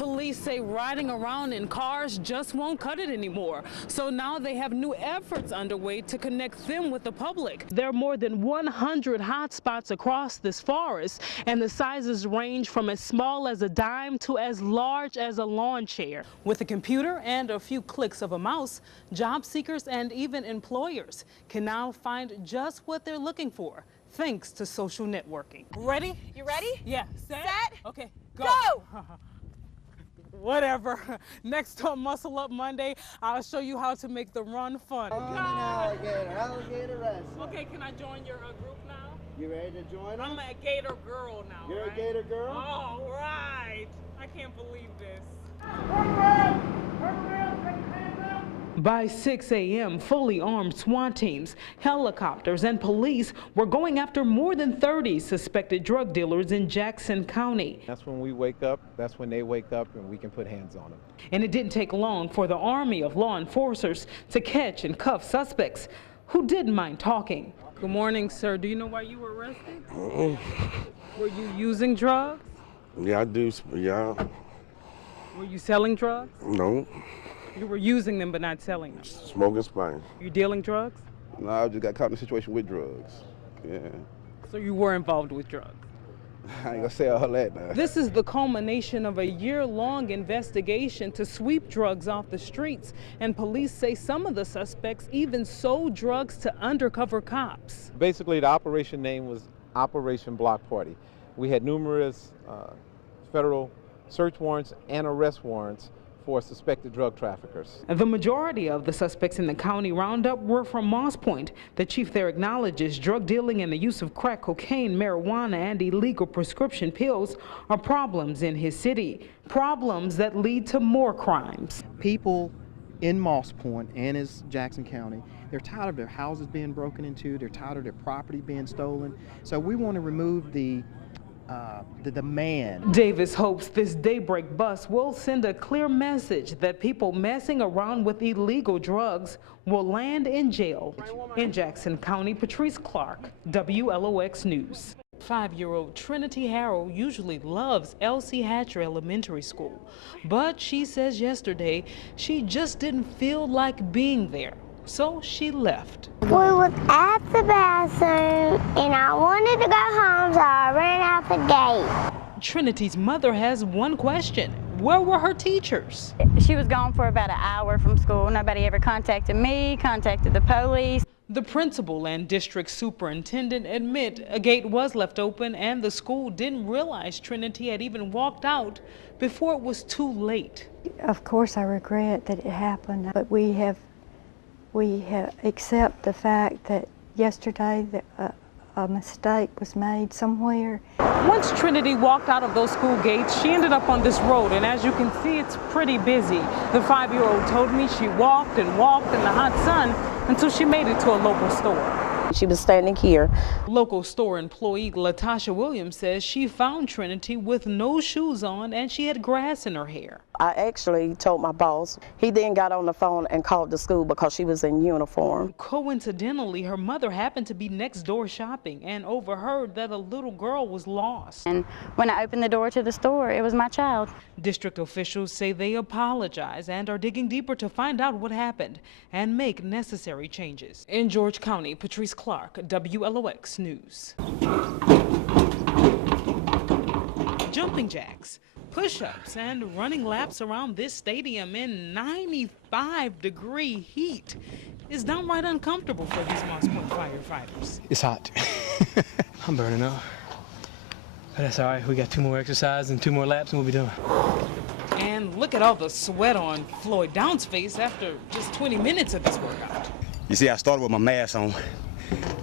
Police say riding around in cars just won't cut it anymore. So now they have new efforts underway to connect them with the public. There are more than 100 hotspots across this forest, and the sizes range from as small as a dime to as large as a lawn chair. With a computer and a few clicks of a mouse, job seekers and even employers can now find just what they're looking for, thanks to social networking. Ready? You ready? Yeah. Set? Okay, go! Whatever. Next on Muscle Up Monday, I'll show you how to make the run fun. Alligator wrestling. Okay, can I join your group now? You ready to join them? I'm a gator girl now. You're right? a gator girl? All right. I can't believe this. By 6 a.m., fully armed SWAT teams, helicopters, and police were going after more than 30 suspected drug dealers in Jackson County. That's when we wake up, that's when they wake up, and we can put hands on them. And it didn't take long for the army of law enforcers to catch and cuff suspects who didn't mind talking. Good morning, sir. Do you know why you were arrested? Were you using drugs? Yeah, I do. Yeah. Were you selling drugs? No. You were using them but not selling them? Smoking spine. You dealing drugs? No, I just got caught in a situation with drugs. Yeah. So you were involved with drugs? I ain't gonna say all that now. This is the culmination of a year-long investigation to sweep drugs off the streets, and police say some of the suspects even sold drugs to undercover cops. Basically, the operation name was Operation Block Party. We had numerous federal search warrants and arrest warrants for suspected drug traffickers. The majority of the suspects in the county roundup were from Moss Point. The chief there acknowledges drug dealing and the use of crack cocaine, marijuana, and illegal prescription pills are problems in his city, problems that lead to more crimes. People in Moss Point and in Jackson County, they're tired of their houses being broken into, they're tired of their property being stolen, so we want to remove the demand. Davis hopes this daybreak bus will send a clear message that people messing around with illegal drugs will land in jail. In Jackson County, Patrice Clark, WLOX News. 5-year-old Trinity Harrell usually loves Elsie Hatcher Elementary School, but she says yesterday she just didn't feel like being there. So she left. We was at the bathroom and I wanted to go home, so I ran out the gate. Trinity's mother has one question. Where were her teachers? She was gone for about an hour from school. Nobody ever contacted me, contacted the police. The principal and district superintendent admit a gate was left open and the school didn't realize Trinity had even walked out before it was too late. Of course I regret that it happened, but we have accept the fact that yesterday a mistake was made somewhere. Once Trinity walked out of those school gates, she ended up on this road, and as you can see, it's pretty busy. The 5-year-old told me she walked and walked in the hot sun until she made it to a local store. She was standing here. Local store employee Latasha Williams says she found Trinity with no shoes on and she had grass in her hair. I actually told my boss. He then got on the phone and called the school because she was in uniform. Coincidentally, her mother happened to be next door shopping and overheard that a little girl was lost. And when I opened the door to the store, it was my child. District officials say they apologize and are digging deeper to find out what happened and make necessary changes. In George County, Patrice Clark, WLOX News. Jumping jacks, push-ups, and running laps around this stadium in 95-degree heat is downright uncomfortable for these Moss Point firefighters. It's hot. I'm burning up. But that's all right. We got 2 more exercises and 2 more laps and we'll be done. And look at all the sweat on Floyd Downs' face after just 20 minutes of this workout. You see, I started with my mask on,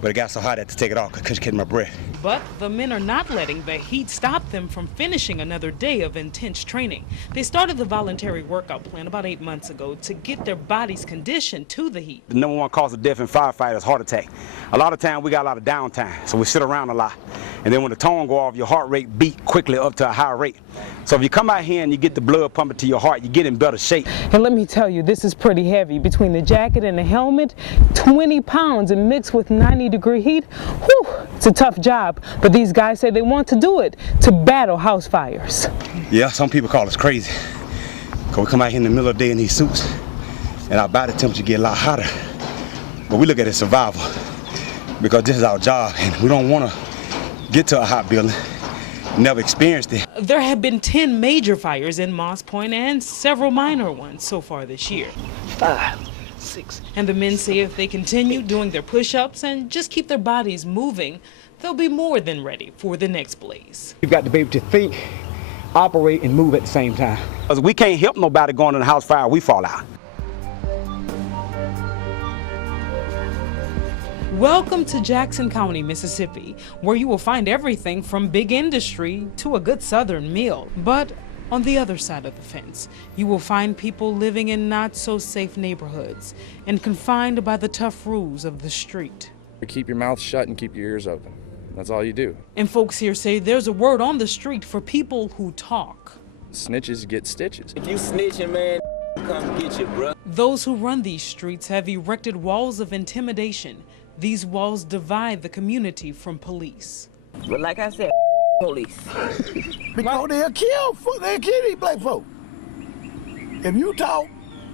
but it got so hot I had to take it off because I couldn't catch my breath. But the men are not letting the heat stop them from finishing another day of intense training. They started the voluntary workout plan about 8 months ago to get their bodies conditioned to the heat. The #1 cause of death in firefighters is heart attack. A lot of time we got a lot of downtime, so we sit around a lot. And then when the tone go off, your heart rate beat quickly up to a high rate. So if you come out here and you get the blood pumping to your heart, you get in better shape. And let me tell you, this is pretty heavy. Between the jacket and the helmet, 20 pounds and mixed with 90-degree heat, whew, it's a tough job. But these guys say they want to do it to battle house fires. Yeah, some people call us crazy. Because we come out here in the middle of the day in these suits, and our body temperature get a lot hotter. But we look at it as survival, because this is our job, and we don't want to get to a hot building. Never experienced it. There have been 10 major fires in Moss Point and several minor ones so far this year. 5, 6. And the men say if they continue doing their push-ups and just keep their bodies moving, they'll be more than ready for the next blaze. You've got to be able to think, operate, and move at the same time. Because we can't help nobody going in a house fire, we fall out. Welcome to Jackson County, Mississippi, where you will find everything from big industry to a good Southern meal. But on the other side of the fence, you will find people living in not so safe neighborhoods and confined by the tough rules of the street. Keep your mouth shut and keep your ears open. That's all you do. And folks here say there's a word on the street for people who talk. Snitches get stitches. If you snitching, man, come get you, bruh. Those who run these streets have erected walls of intimidation. These walls divide the community from police. But like I said, police. Because they'll kill these black folk. If you talk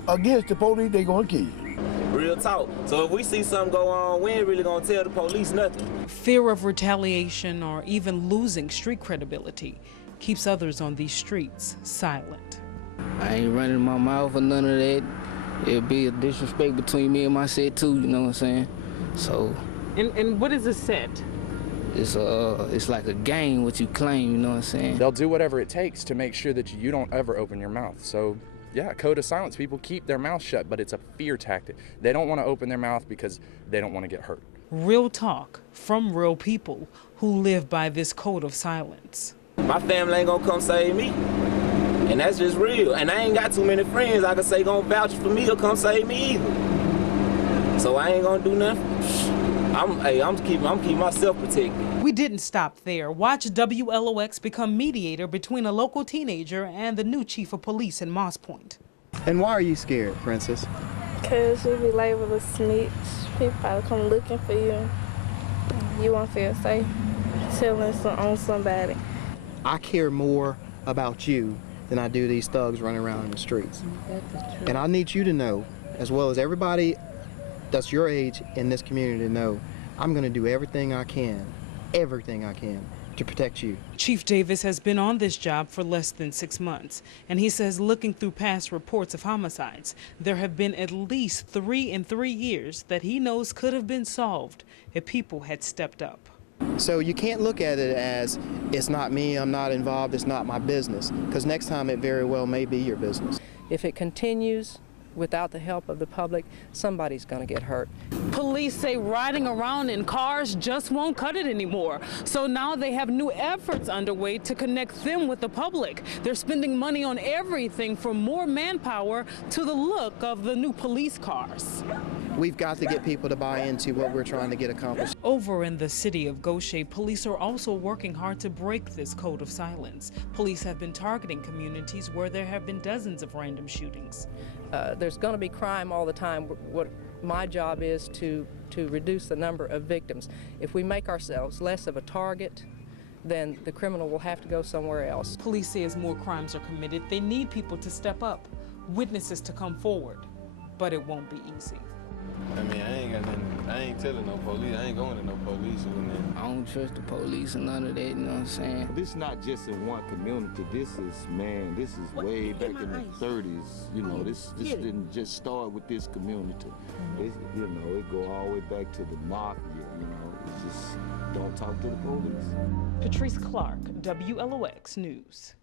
against the police, they're gonna kill you. Real talk. So if we see something go on, we ain't really gonna tell the police nothing. Fear of retaliation or even losing street credibility keeps others on these streets silent. I ain't running my mouth or none of that. It'll be a disrespect between me and my set too, you know what I'm saying? So. And what is a set? It's like a game what you claim, you know what I'm saying? They'll do whatever it takes to make sure that you don't ever open your mouth. So yeah, code of silence, people keep their mouth shut, but it's a fear tactic. They don't want to open their mouth because they don't want to get hurt. Real talk from real people who live by this code of silence. My family ain't gonna come save me. And that's just real. And I ain't got too many friends I can say gonna vouch for me or come save me either. So I ain't gonna do nothing. I'm keeping myself protected. We didn't stop there. Watch WLOX become mediator between a local teenager and the new chief of police in Moss Point. And why are you scared, Princess? Because you'll be labeled a snitch. People probably come looking for you. You won't feel safe telling on somebody. I care more about you than I do these thugs running around in the streets. And I need you to know, as well as everybody that's your age in this community to know, I'm going to do everything I can to protect you. Chief Davis has been on this job for less than 6 months, and he says looking through past reports of homicides, there have been at least 3 in 3 years that he knows could have been solved if people had stepped up. So you can't look at it as, it's not me, I'm not involved, it's not my business, because next time it very well may be your business. If it continues without the help of the public, somebody's going to get hurt. Police say riding around in cars just won't cut it anymore. So now they have new efforts underway to connect them with the public. They're spending money on everything from more manpower to the look of the new police cars. We've got to get people to buy into what we're trying to get accomplished. Over in the city of Goshen, police are also working hard to break this code of silence. Police have been targeting communities where there have been dozens of random shootings. There's going to be crime all the time. What my job is to reduce the number of victims. If we make ourselves less of a target, then the criminal will have to go somewhere else. Police say as more crimes are committed, they need people to step up, witnesses to come forward, but it won't be easy. I mean, I ain't got nothing, I ain't telling no police, I ain't going to no police or nothing. I don't trust the police and none of that, you know what I'm saying? This is not just in one community, this is way back in the 30s, you know, this didn't just start with this community. It's, you know, it go all the way back to the mafia, you know, it's just, don't talk to the police. Patrice Clark, WLOX News.